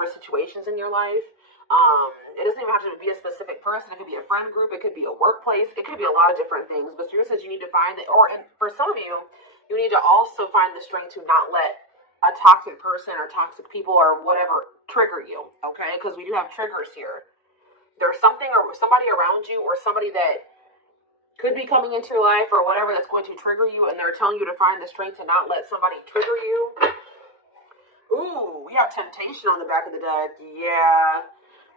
for situations in your life. It doesn't even have to be a specific person. It could be a friend group. It could be a workplace. It could be a lot of different things. But Spirit says you need to find that, and for some of you, you need to also find the strength to not let a toxic person or toxic people or whatever trigger you, okay? Because we do have triggers here. There's something or somebody around you or somebody that could be coming into your life or whatever that's going to trigger you, and they're telling you to find the strength to not let somebody trigger you. Ooh, we have temptation on the back of the deck. Yeah.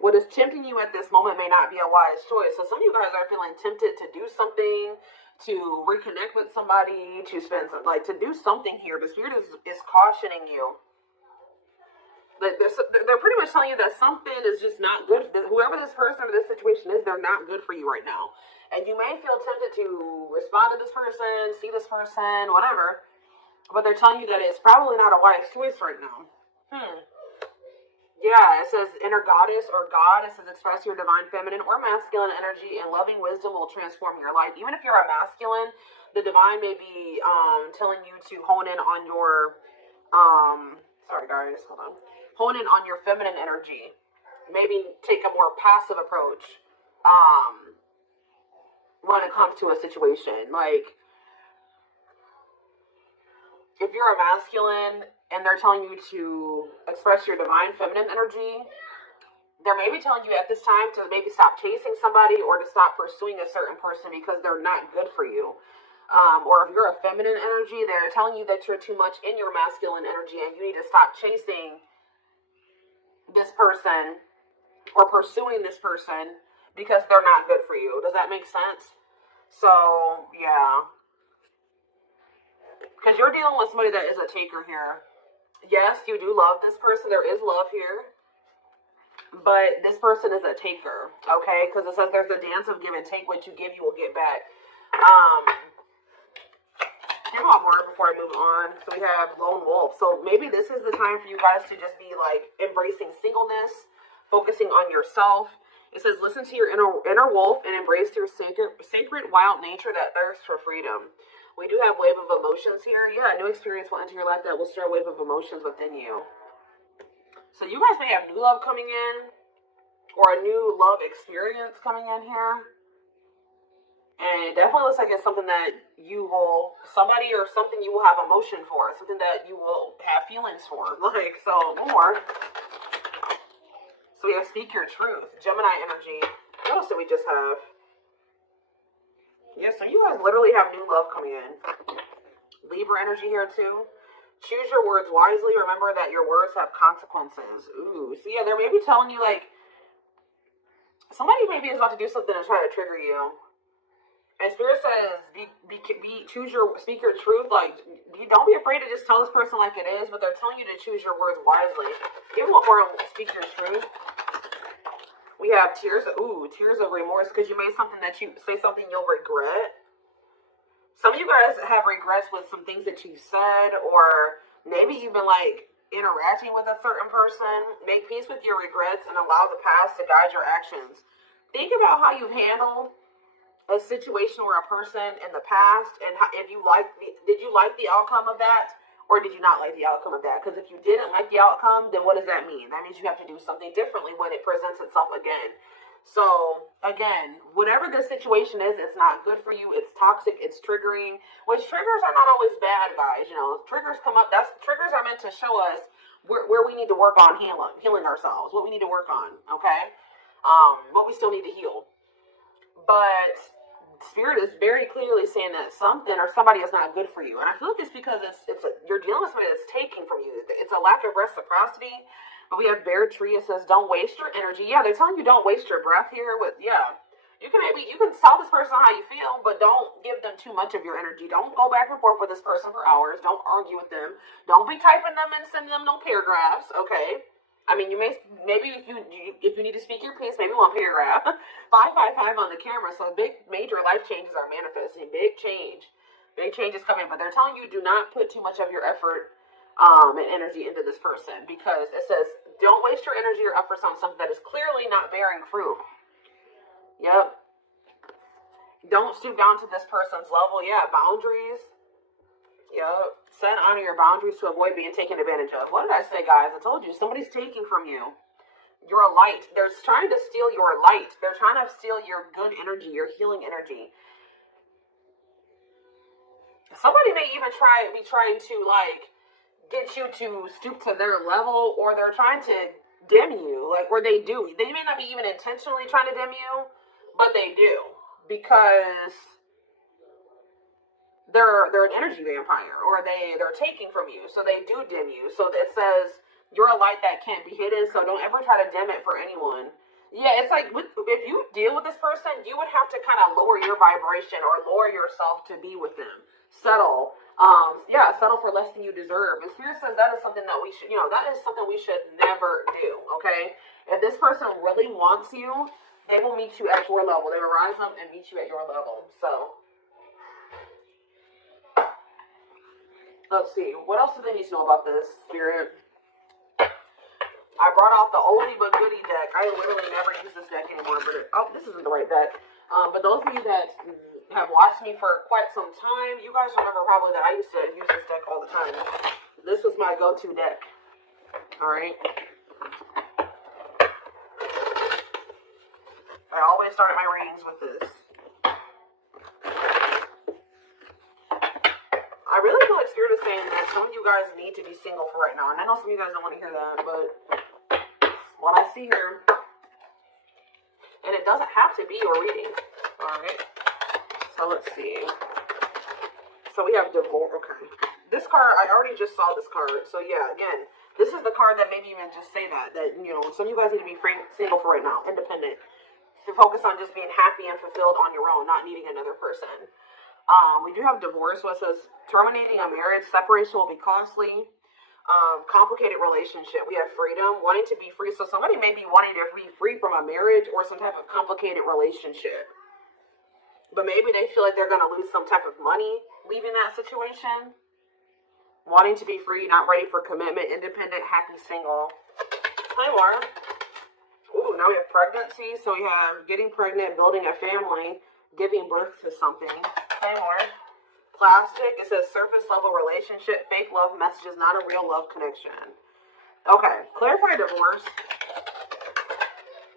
What is tempting you at this moment may not be a wise choice. So some of you guys are feeling tempted to do something, to reconnect with somebody, to spend some, like, to do something here. The Spirit is cautioning you. Like they're pretty much telling you that something is just not good. Whoever this person or this situation is, they're not good for you right now. And you may feel tempted to respond to this person, see this person, whatever. But they're telling you that it's probably not a wise choice right now. Yeah, it says inner goddess or God. It says express your divine feminine or masculine energy, and loving wisdom will transform your life. Even if you're a masculine, the divine may be telling you to hone in on your sorry guys, hold on. Hone in on your feminine energy. Maybe take a more passive approach when it comes to a situation. Like, if you're a masculine and they're telling you to express your divine feminine energy, they're maybe telling you at this time to maybe stop chasing somebody or to stop pursuing a certain person because they're not good for you. Or if you're a feminine energy, they're telling you that you're too much in your masculine energy and you need to stop chasing this person or pursuing this person because they're not good for you. Does that make sense? So, yeah. Because you're dealing with somebody that is a taker here. Yes, you do love this person. There is love here. But this person is a taker, okay? Because it says there's a dance of give and take. What you give, you will get back. Give one more before I move on. So we have Lone Wolf. So maybe this is the time for you guys to just be like embracing singleness, focusing on yourself. It says listen to your inner wolf and embrace your sacred wild nature that thirsts for freedom. We do have wave of emotions here. Yeah, a new experience will enter your life that will stir a wave of emotions within you. So you guys may have new love coming in or a new love experience coming in here. And it definitely looks like it's something that you will, somebody or something you will have emotion for. Something that you will have feelings for. Like, so more. So we have speak your truth. Gemini energy. What else did we just have? Yeah, so you guys literally have new love coming in. Libra energy here too. Choose your words wisely. Remember that your words have consequences. Ooh, so yeah, they're maybe telling you like somebody maybe is about to do something to try to trigger you. And Spirit says, speak your truth. Like, don't be afraid to just tell this person like it is. But they're telling you to choose your words wisely. Give one more on speak your truth. We have tears of remorse because you made something that you say something you'll regret. Some of you guys have regrets with some things that you said, or maybe you've been like interacting with a certain person. Make peace with your regrets and allow the past to guide your actions. Think about how you've handled a situation or a person in the past, and if you did you like the outcome of that? Or did you not like the outcome of that? Because if you didn't like the outcome, then what does that mean? That means you have to do something differently when it presents itself again. So, again, whatever the situation is, it's not good for you. It's toxic. It's triggering. Which triggers are not always bad, guys. You know, triggers come up. Triggers are meant to show us where we need to work on healing ourselves. What we need to work on, okay? What we still need to heal. But Spirit is very clearly saying that something or somebody is not good for you. And I feel like it's because you're dealing with somebody that's taking from you. It's a lack of reciprocity. But we have Bear Tree. It says, don't waste your energy. Yeah, they're telling you don't waste your breath here. You can tell this person how you feel, but don't give them too much of your energy. Don't go back and forth with this person for hours. Don't argue with them. Don't be typing them and sending them no paragraphs, okay? I mean, maybe if you need to speak your piece, maybe one paragraph. 555 on the camera. So big major life changes are manifesting. Big change is coming. But they're telling you do not put too much of your effort and energy into this person, because it says don't waste your energy or efforts on something that is clearly not bearing fruit. Yep. Don't stoop down to this person's level. Yeah, boundaries. Yep. Set and honor your boundaries to avoid being taken advantage of. What did I say, guys? I told you, somebody's taking from you. Your light. They're trying to steal your light. They're trying to steal your good energy, your healing energy. Somebody may even be trying to, like, get you to stoop to their level, or they're trying to dim you, like, or they do. They may not be even intentionally trying to dim you, but they do, because they're an energy vampire, or they're taking from you, so they do dim you. So it says you're a light that can't be hidden, so don't ever try to dim it for anyone. Yeah, it's like if you deal with this person, you would have to kind of lower your vibration or lower yourself to be with them. Settle. Settle for less than you deserve. And Spirit says that is something that we should, that is something we should never do, okay? If this person really wants you, they will meet you at your level. They will rise up and meet you at your level. So, let's see. What else do they need to know about this, Spirit? I brought out the oldie but goodie deck. I literally never use this deck anymore, but this isn't the right deck. But those of you that have watched me for quite some time, you guys remember probably that I used to use this deck all the time. This was my go-to deck. Alright? I always started my readings with this. I really feel like Spirit is saying that some of you guys need to be single for right now. And I know some of you guys don't want to hear that, but what I see here, and it doesn't have to be your reading. Alright? So let's see. So we have divorce. Okay. This card, I already just saw this card. So yeah, again, this is the card that maybe even just say that some of you guys need to be single for right now, independent. To focus on just being happy and fulfilled on your own, not needing another person. We do have divorce, what says terminating a marriage, separation will be costly. Complicated relationship. We have freedom, wanting to be free. So somebody may be wanting to be free from a marriage or some type of complicated relationship. But maybe they feel like they're going to lose some type of money leaving that situation. Wanting to be free, not ready for commitment, independent, happy, single. Hi, Laura. Ooh, now we have pregnancy. So we have getting pregnant, building a family, giving birth to something. Hi, Laura. Plastic. It says surface level relationship, fake love messages, not a real love connection. Okay. Clarify divorce.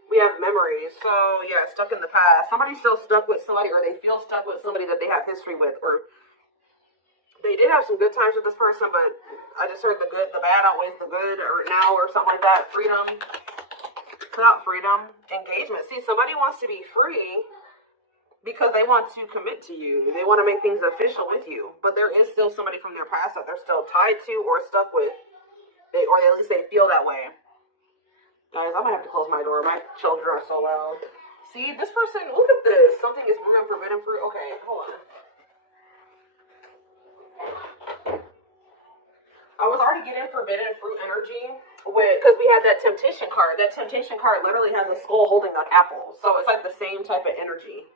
We have memories. So, yeah, stuck in the past. Somebody's still stuck with somebody, or they feel stuck with somebody that they have history with, or they did have some good times with this person, but I just heard the bad outweighs the good, or now, or something like that. Freedom. Put out freedom. Engagement. See, somebody wants to be free because they want to commit to you. They want to make things official with you. But there is still somebody from their past that they're still tied to or stuck with. Or at least they feel that way. Guys, I'm going to have to close my door. My children are so loud. See, this person, look at this. Something is brewing forbidden fruit. Okay, hold on. I was already getting forbidden fruit energy because we had that temptation card. That temptation card literally has a skull holding an apple. So it's like the same type of energy.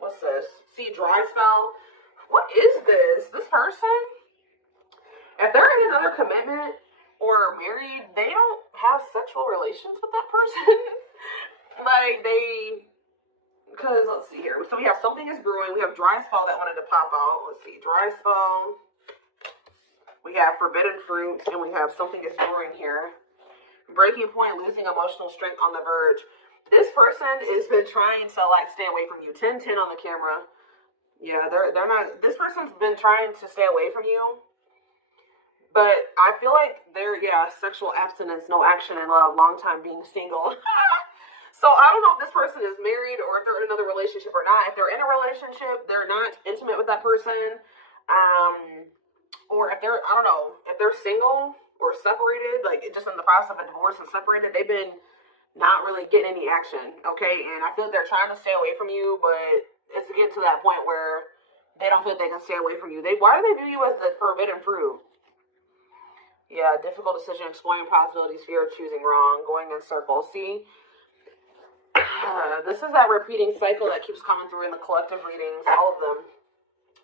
What's this? See, dry spell. What is this? This person, if they're in another commitment or married, they don't have sexual relations with that person. Because let's see here. So we have something is brewing. We have dry spell that wanted to pop out. Let's see, dry spell. We have forbidden fruit, and we have something is brewing here. Breaking point, losing emotional strength on the verge. This person has been trying to stay away from you. 10-10 on the camera. Yeah, they're not. This person's been trying to stay away from you, but I feel like sexual abstinence, no action in love, long time being single. So I don't know if this person is married or if they're in another relationship or not. If they're in a relationship, they're not intimate with that person, or if they're if they're single or separated, just in the process of a divorce and separated, they've been not really getting any action, okay? And I feel like they're trying to stay away from you, but it's getting to that point where they don't feel like they can stay away from you. Why do they view you as the forbidden fruit? Yeah, difficult decision, exploring possibilities, fear of choosing wrong, going in circles. See, this is that repeating cycle that keeps coming through in the collective readings, all of them.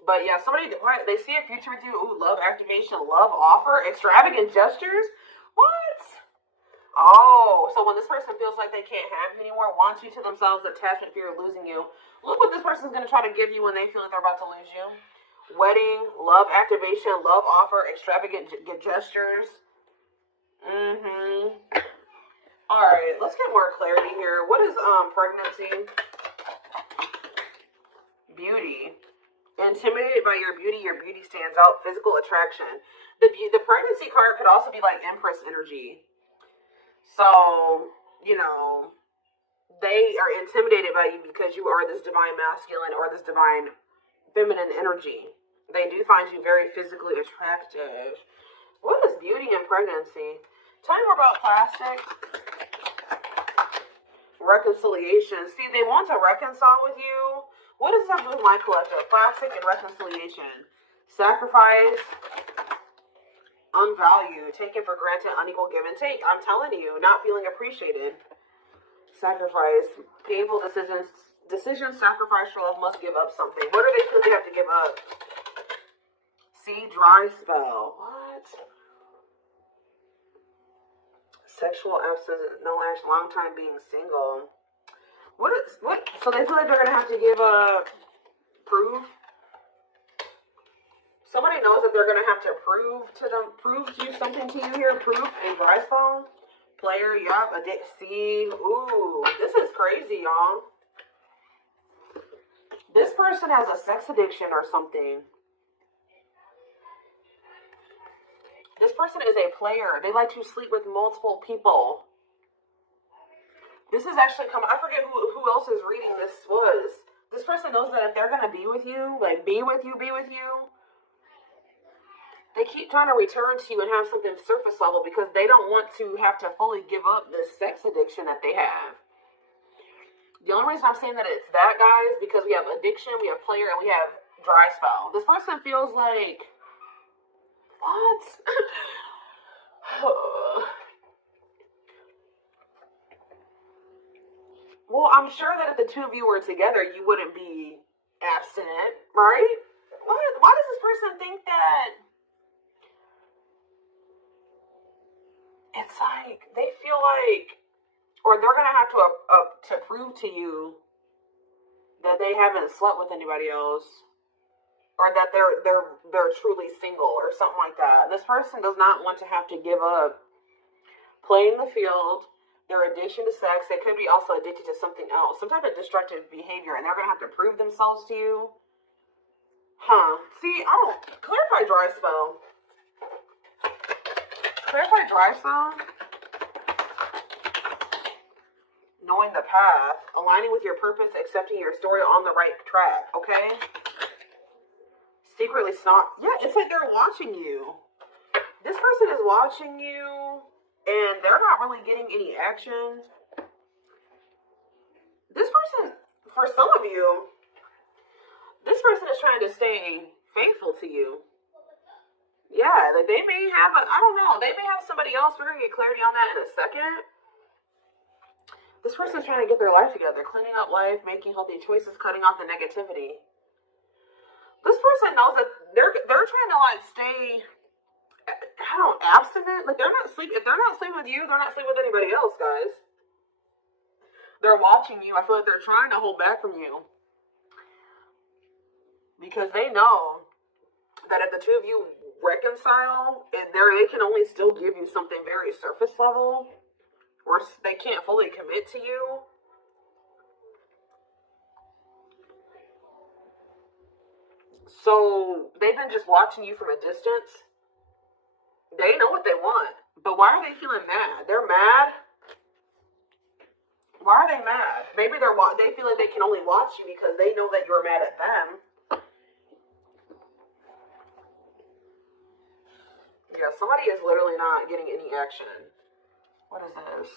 But yeah, they see a future with you. Ooh, love activation, love offer, extravagant gestures. What? Oh, so when this person feels like they can't have you anymore, wants you to themselves, attachment, fear of losing you, look what this person's going to try to give you when they feel like they're about to lose you. wedding, love activation, love offer, extravagant gestures. All right, let's get more clarity here. What is pregnancy? Beauty. Intimidated by your beauty stands out. Physical attraction. The pregnancy card could also be like Empress energy. So, you know, they are intimidated by you because you are this divine masculine or this divine feminine energy. They do find you very physically attractive. What is beauty and pregnancy? Tell me more about plastic. Reconciliation. See, they want to reconcile with you. What does that do with my collective? Plastic and reconciliation. Sacrifice. Unvalued. Taken for granted. Unequal give and take. I'm telling you, not feeling appreciated. Sacrifice. Painful decisions. Sacrifice for love, must give up something. What do they feel they have to give up? See, dry spell. What? Sexual absence, no action, long time being single. What? So they feel like they're gonna have to give a prove. Somebody knows that they're gonna have to prove to you something to you here. Proof and dry spell. Player, yup, see, ooh, this is crazy, y'all. This person has a sex addiction or something. This person is a player. They like to sleep with multiple people. This is actually coming. I forget who else's reading this was. This person knows that if they're going to be with you, like be with you, they keep trying to return to you and have something surface level because they don't want to have to fully give up this sex addiction that they have. The only reason I'm saying that it's that, guys, because we have addiction, we have player, and we have dry spell. This person feels like, what? Well, I'm sure that if the two of you were together, you wouldn't be abstinent, right? What? Why does this person think that? It's like they feel like, or they're gonna have to prove to you that they haven't slept with anybody else, or that they're truly single, or something like that. This person does not want to have to give up playing the field. Their addiction to sex. They could be also addicted to something else, some type of destructive behavior, and they're gonna have to prove themselves to you. See, I don't clarify dry spell. Clarify dry spell. Knowing the path, aligning with your purpose, accepting your story, on the right track. Okay. Secretly snot. Yeah, it's like they're watching you. This person is watching you, and they're not really getting any action. This person, for some of you, this person is trying to stay faithful to you. Yeah, like they may have I don't know, they may have somebody else. We're going to get clarity on that in a second. This person is trying to get their life together, cleaning up life, making healthy choices, cutting off the negativity. This person knows that they're trying to like stay, I don't know, abstinent. Like they're not sleeping. If they're not sleeping with you, they're not sleeping with anybody else, guys. They're watching you. I feel like they're trying to hold back from you because they know that if the two of you reconcile, and they can only still give you something very surface level, or they can't fully commit to you. So they've been just watching you from a distance. They know what they want, but why are they feeling mad? They're mad. Why are they mad? Maybe they feel like they can only watch you because they know that you're mad at them. Yeah, somebody is literally not getting any action. What is this?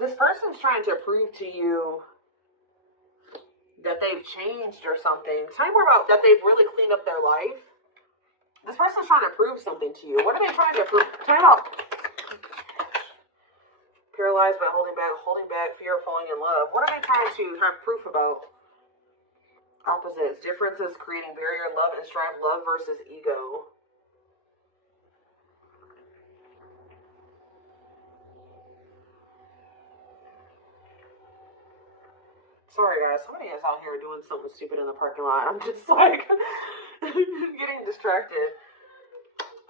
This person's trying to prove to you that they've changed or something. Tell me more about that they've really cleaned up their life. This person's trying to prove something to you. What are they trying to prove? Tell me about paralyzed by holding back, fear of falling in love. What are they trying to have proof about? Opposites. Differences creating barrier, love and strife. Love versus ego. Sorry guys, somebody is out here doing something stupid in the parking lot. I'm just like getting distracted.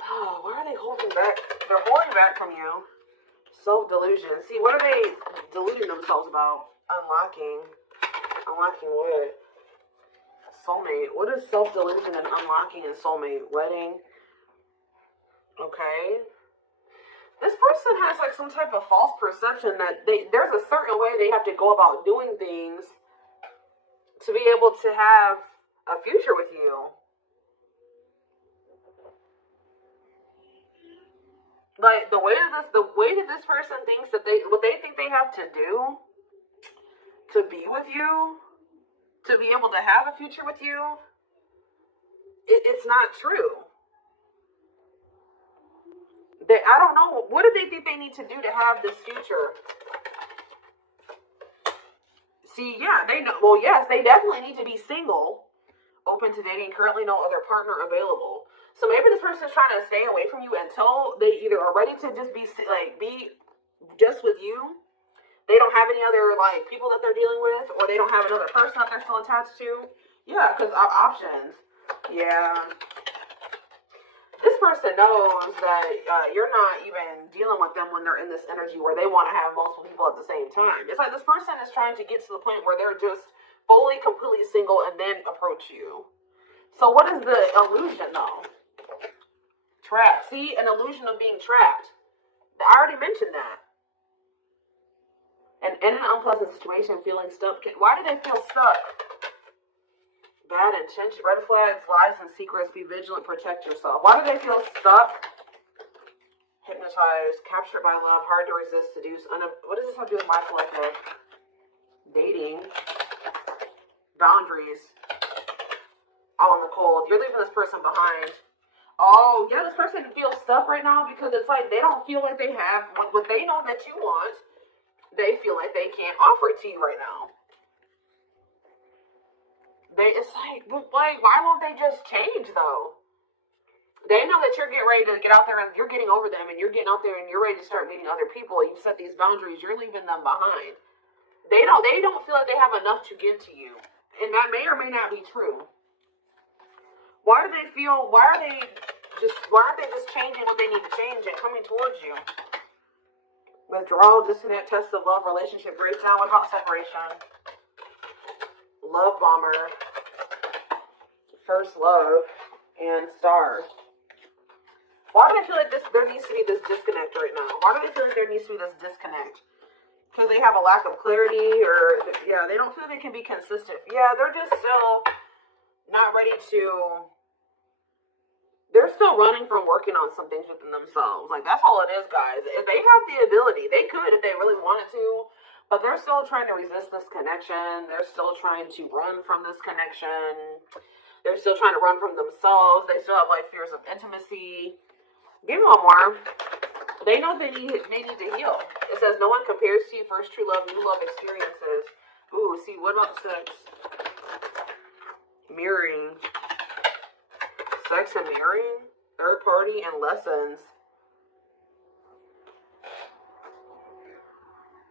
Oh, why are they holding back? They're holding back from you. Self-delusion. See, what are they deluding themselves about? Unlocking. Unlocking what? Soulmate. What is self-delusion and unlocking and soulmate? Wedding. Okay. This person has like some type of false perception that there's a certain way they have to go about doing things to be able to have a future with you. Like the way that this person thinks that what they think they have to do to be with you, to be able to have a future with you, it's not true. I don't know. What do they think they need to do to have this future? See, yeah, they know. Well, yes, they definitely need to be single, open to dating, currently no other partner available. So maybe this person is trying to stay away from you until they either are ready to just be just with you. They don't have any other like people that they're dealing with, or they don't have another person that they're still attached to. Yeah, because options. Yeah. This person knows that you're not even dealing with them when they're in this energy where they want to have multiple people at the same time. It's like this person is trying to get to the point where they're just fully, completely single and then approach you. So what is the illusion though? Trapped. See, an illusion of being trapped. I already mentioned that. And in an unpleasant situation, feeling stuck. Why do they feel stuck? Bad intention, red flags, lies, and secrets. Be vigilant, protect yourself. Why do they feel stuck? Hypnotized, captured by love, hard to resist, seduce. What does this have to do with my collective? Dating, boundaries, out in the cold. You're leaving this person behind. Oh, yeah, this person feels stuck right now because it's like they don't feel like they have what they know that you want. They feel like they can't offer it to you right now. It's like, why won't they just change though? They know that you're getting ready to get out there and you're getting over them and you're getting out there and you're ready to start meeting other people. You've set these boundaries. You're leaving them behind. They don't feel like they have enough to give to you. And that may or may not be true. Why aren't they just changing what they need to change and coming towards you? Withdrawal, disconnect, test of love, relationship breakdown. What about separation? Love bomber, first love, and star. Why do they feel like there needs to be this disconnect right now? Why do they feel like there needs to be this disconnect? Because they have a lack of clarity, or yeah, they don't feel they can be consistent. Yeah, they're just still not ready to. They're still running from working on some things within themselves. Like that's all it is, guys. If they have the ability, they could if they really wanted to. But they're still trying to resist this connection. They're still trying to run from this connection. They're still trying to run from themselves. They still have like fears of intimacy. Give me one more. They know they need to heal. It says no one compares to you. First true love, new love experiences. Ooh, see, what about sex? Mirroring. Sex and mirroring. Third party and lessons.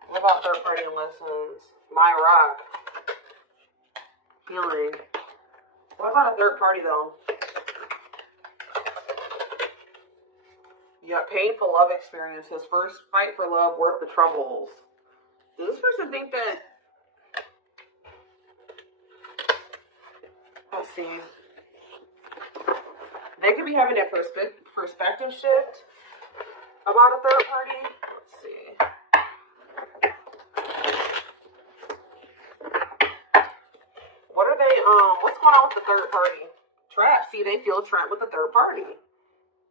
What about third party lessons? My rock. Healing. What about a third party though? Yeah, painful love experiences. First fight for love, worth the troubles. Does this person think that... Let's see. They could be having a perspective shift about a third party. Let's see. What are they, what's going on with the third party? Trapped. See, they feel trapped with the third party.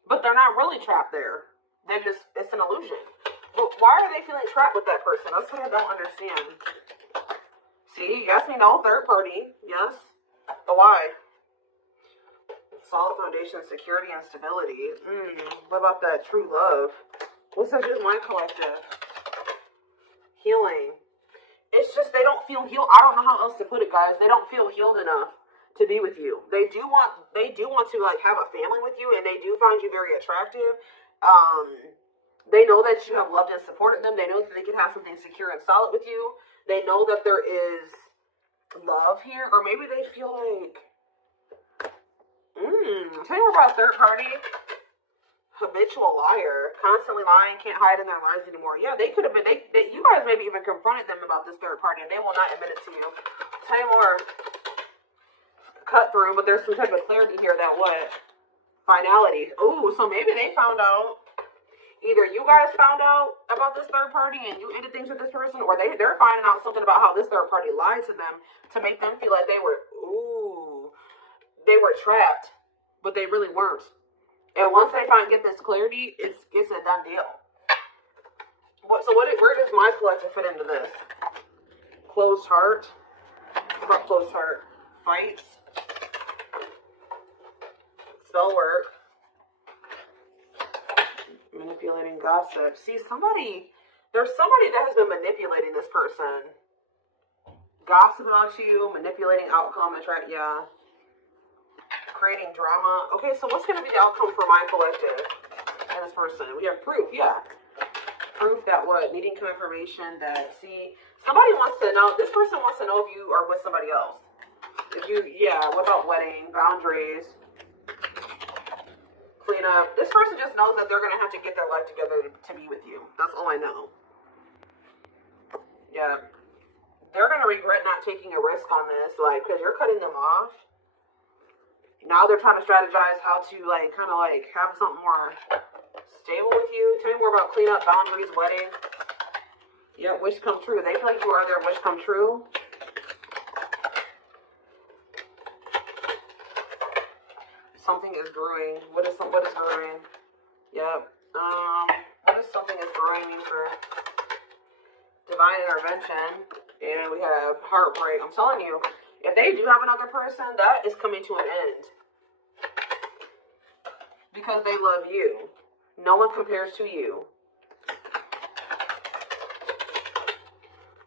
But they're not really trapped there. It's an illusion. But why are they feeling trapped with that person? That's what I don't understand. See, yes, we know, third party. Yes. The why? Solid foundation, security, and stability. What about that true love? What's that do with my collective? Healing. It's just they don't feel healed. I don't know how else to put it, guys. They don't feel healed enough. to be with you. They do want to like have a family with you, and they do find you very attractive. They know that you have loved and supported them. They know that they can have something secure and solid with you. They know that there is love here, or maybe they feel like, tell you more about third party. Habitual liar, constantly lying, can't hide in their lies anymore. Yeah, they could have been, you guys maybe even confronted them about this third party, and they will not admit it to you. Tell you more. Cut through, but there's some type of clarity here that what? Finality. Ooh, so maybe they found out. Either you guys found out about this third party and you ended things with this person, or they're finding out something about how this third party lied to them to make them feel like they were trapped, but they really weren't. And once they get this clarity, it's a done deal. Where does my collective fit into this? Closed heart. What about closed heart? Fights. Spell work. Manipulating, gossip. See, there's somebody that has been manipulating this person. Gossip about you, manipulating outcome, yeah. Creating drama. Okay, so what's going to be the outcome for my collective and this person? We have proof, yeah. Proof that what? Needing confirmation that, see, somebody wants to know, this person wants to know if you are with somebody else. What about wedding, boundaries, clean up. This person just knows that they're going to have to get their life together to be with you. That's all I know. Yeah. They're going to regret not taking a risk on this, like, because you're cutting them off. Now they're trying to strategize how to, like, kind of, like, have something more stable with you. Tell me more about cleanup, boundaries, wedding. Yeah, wish come true. They feel like you are their wish come true. Something is brewing. What is brewing? Yep. What is something is brewing mean for divine intervention? And we have heartbreak. I'm telling you, if they do have another person, that is coming to an end. Because they love you. No one compares to you.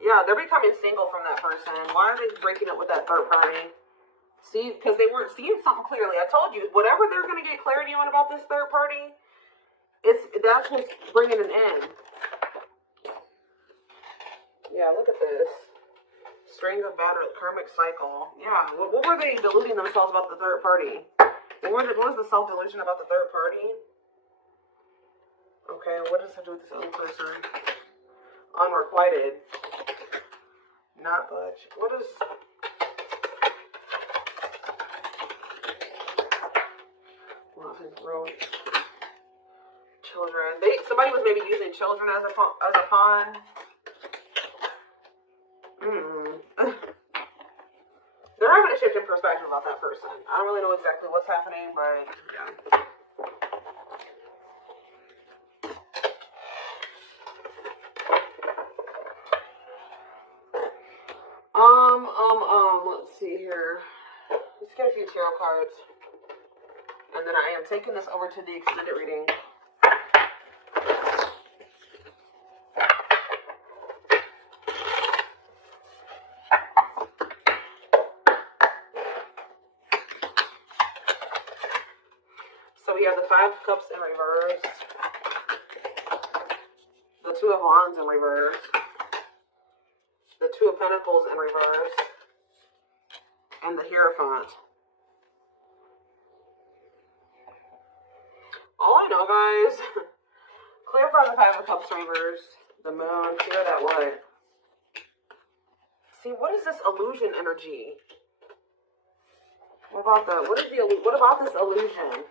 Yeah, they're becoming single from that person. Why are they breaking up with that third party? See, because they weren't seeing something clearly. I told you, whatever they're going to get clarity on about this third party, that's what's bringing an end. Yeah, look at this. String of battle, karmic cycle. Yeah, what were they deluding themselves about the third party? What was the self-delusion about the third party? Okay, what does it do with this other person? Unrequited. Not budge. What is... Road. Children. Somebody was maybe using children as a pawn. They're having a shift in perspective about that person. I don't really know exactly what's happening, but yeah. Let's see here. Let's get a few tarot cards. And then I am taking this over to the extended reading. So we have the Five of Cups in reverse, the Two of Wands in reverse, the Two of Pentacles in reverse, and the Hierophant. All I know, guys, clarify the Five of Cups reverse, the Moon, clear that what? See, what is this illusion energy? What about this illusion?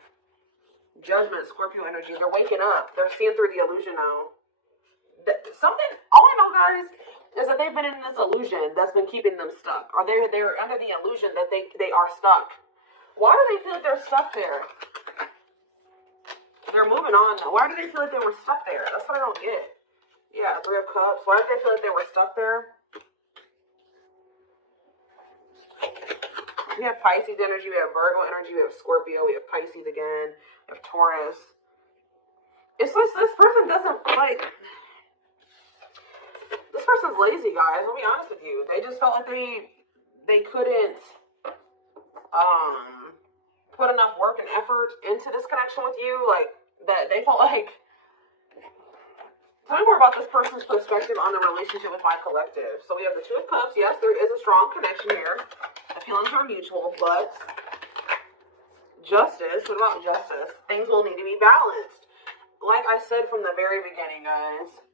Judgment, Scorpio energy. They're waking up. They're seeing through the illusion now. All I know, guys, is that they've been in this illusion that's been keeping them stuck. Or they're under the illusion that they are stuck. Why do they feel like they're stuck there? They're moving on now. Why do they feel like they were stuck there? That's what I don't get. Yeah, Three of Cups. Why did they feel like they were stuck there? We have Pisces energy, we have Virgo energy, we have Scorpio, we have Pisces again, we have Taurus. It's just this person doesn't like... This person's lazy, guys. I'll be honest with you. They just felt like they couldn't put enough work and effort into this connection with you, like, that they felt like. Tell me more about this person's perspective on the relationship with my collective. So we have the Two of Cups. Yes, there is a strong connection here. The feelings are mutual, but justice. What about justice? Things will need to be balanced. Like I said from the very beginning, guys,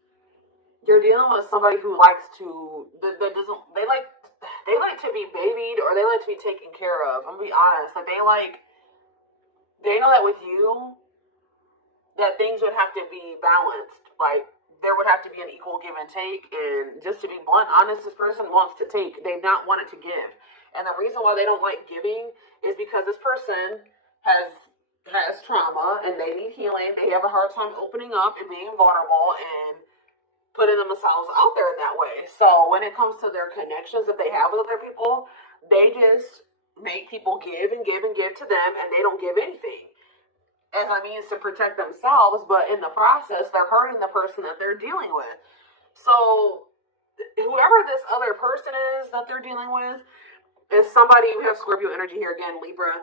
you're dealing with somebody who likes to, that doesn't, they like to be babied, or they like to be taken care of. I'm gonna be honest. Like, they know that with you, that things would have to be balanced. Like, there would have to be an equal give and take. And just to be blunt, honest, this person wants to take. They've not wanted to give. And the reason why they don't like giving is because this person has trauma and they need healing. They have a hard time opening up and being vulnerable and putting themselves out there in that way. So when it comes to their connections that they have with other people, they just make people give and give and give to them, and they don't give anything as a means to protect themselves, but in the process, they're hurting the person that they're dealing with. So whoever this other person is that they're dealing with is somebody, we have Scorpio energy here again, Libra.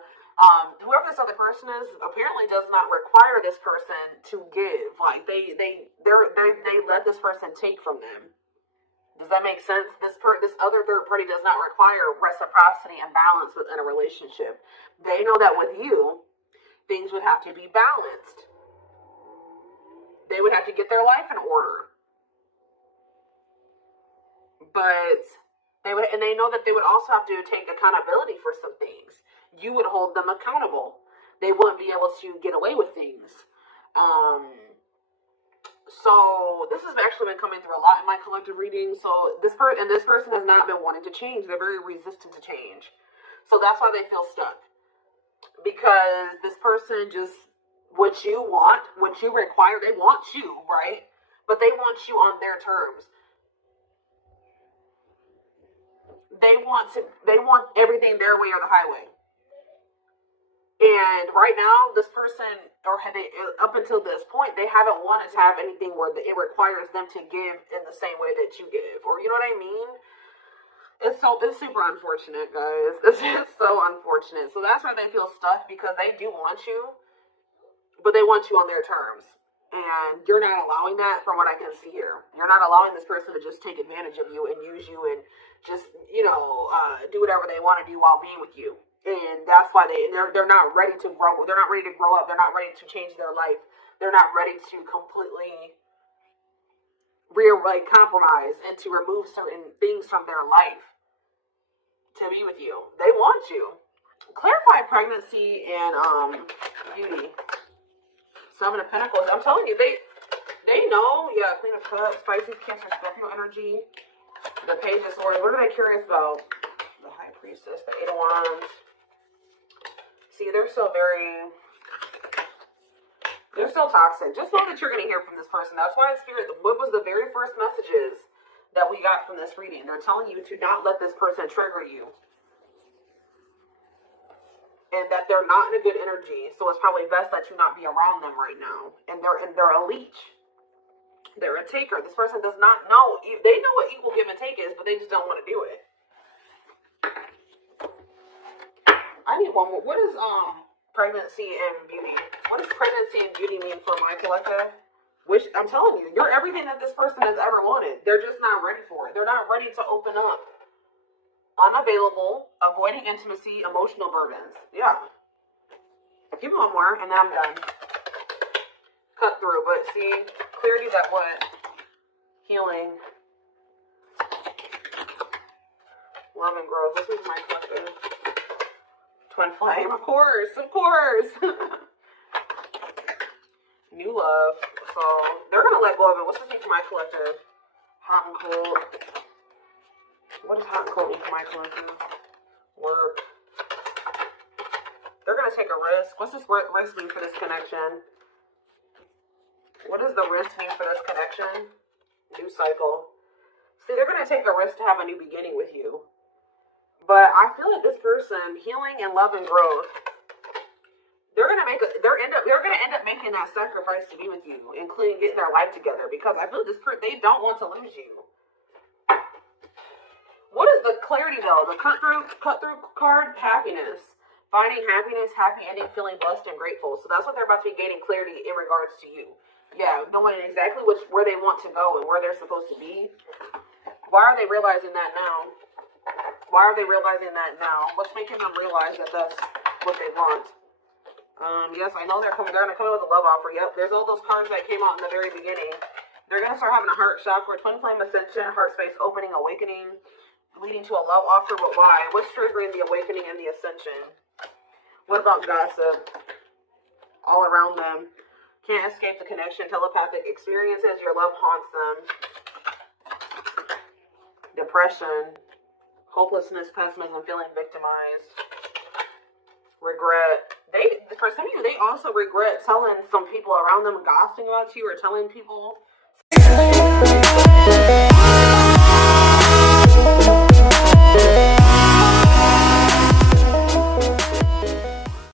Whoever this other person is apparently does not require this person to give. Like, they let this person take from them. Does that make sense? This other third party does not require reciprocity and balance within a relationship. They know that with you, things would have to be balanced. They would have to get their life in order. But they know that they would also have to take accountability for some things. You would hold them accountable. They wouldn't be able to get away with things. So this has actually been coming through a lot in my collective reading. So this person has not been wanting to change. They're very resistant to change. So that's why they feel stuck. Because this person just, what you want, what you require, they want you, right? But they want you on their terms. They want everything their way or the highway. And right now, this person, up until this point, they haven't wanted to have anything where it requires them to give in the same way that you give. Or, you know what I mean? It's super unfortunate, guys. It's just so unfortunate. So that's why they feel stuck, because they do want you, but they want you on their terms. And you're not allowing that, from what I can see here. You're not allowing this person to just take advantage of you and use you and just, do whatever they want to do while being with you. And that's why they're not ready to grow. They're not ready to grow up. They're not ready to change their life. They're not ready to completely compromise and to remove certain things from their life to be with you. They want you. Clarify pregnancy and beauty. Seven of Pentacles. I'm telling you, they know. Yeah, Queen of Cups, Pisces, Cancer, Scorpio energy. The Page of Swords. What are they curious about? The High Priestess, the Eight of Wands. See, they're still toxic. Just know that you're going to hear from this person. That's why Spirit, what was the very first messages that we got from this reading? They're telling you to not let this person trigger you. And that they're not in a good energy. So it's probably best that you not be around them right now. And they're a leech. They're a taker. This person does not know. They know what equal give and take is, but they just don't want to do it. I need one more. What is pregnancy and beauty? What does pregnancy and beauty mean for my collective? Which, I'm telling you, you're everything that this person has ever wanted. They're just not ready for it. They're not ready to open up. Unavailable, avoiding intimacy, emotional burdens. Yeah. Give me one more, and then I'm done. Cut through, but see, clarity that what? Healing. Love and growth. This is my collective. Twin flame, of course. New love. So they're gonna let go of it. What's this mean for my collective? Hot and cold. What does hot and cold mean for my collective? Work. They're gonna take a risk. What's this risk mean for this connection? What does the risk mean for this connection? New cycle. See, they're gonna take a risk to have a new beginning with you. But I feel like this person, healing and love and growth, they're gonna end up making that sacrifice to be with you, including getting their life together. Because I feel they don't want to lose you. What is the clarity though? The cut through card, happiness. Finding happiness, happy ending, feeling blessed and grateful. So that's what they're about to be gaining clarity in regards to you. Yeah, knowing exactly where they want to go and where they're supposed to be. Why are they realizing that now? Why are they realizing that now? What's making them realize that that's what they want? Yes, I know they're going to come in with a love offer. Yep, there's all those cards that came out in the very beginning. They're going to start having a heart chakra, twin flame ascension, heart space opening, awakening, leading to a love offer. But why? What's triggering the awakening and the ascension? What about gossip? All around them. Can't escape the connection. Telepathic experiences. Your love haunts them. Depression. Hopelessness, pessimism, feeling victimized. Regret. For some of you, they also regret telling some people around them, gossiping about you, or telling people